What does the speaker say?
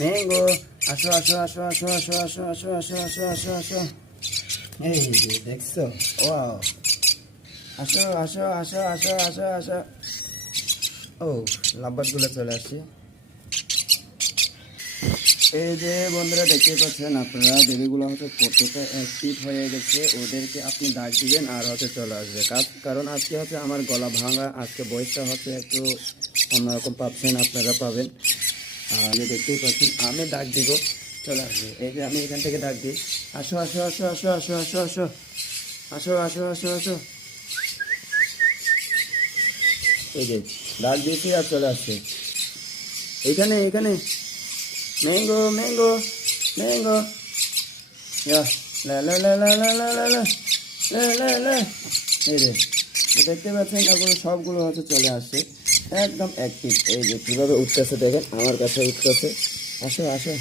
Mango, আসো আসো আসো আসো আসো আসো আসো আসো আসো আসো আসো। এই যে দেখছো, ওয়াও, আসো আসো আসো আসো আসো আসো। ও, লাভবার্ডগুলো চলে আসছে। এই যে বন্ধুরা দেখতে পাচ্ছেন আপনারা, বেবিগুলো হচ্ছে কতটা অ্যাক্টিভ হয়ে গেছে। ওদেরকে আপনি ডাক দিবেন আর হচ্ছে চলে আসবে। কারণ আজকে হচ্ছে আমার গলা ভাঙা, আজকে বয়সটা হচ্ছে একটু অন্যরকম পাচ্ছেন, আপনারা পাবেন। আর যে দেখতেই পাচ্ছেন আমি ডাক দিব, চলে আসবে। এই যে আমি এখান থেকে ডাক দিই, আসো আসো আসো আসো আসো আসো আসো আসো আসো আসো আসো। এই যে ডাক দিয়েছি আর চলে আসছে। এইখানে এইখানে, ম্যাঙ্গো ম্যাঙ্গো ম্যাঙ্গো, ইয়া, লা লা লা লা লা লা লা লা লা লা লা। এই যে দেখতে পাচ্ছেন তারপরে সবগুলো হচ্ছে চলে আসছে, একদম অ্যাক্টিভ। এই যে কীভাবে উঠতেছে দেখেন, আমার কাছে উঠতেছে। আসো আসো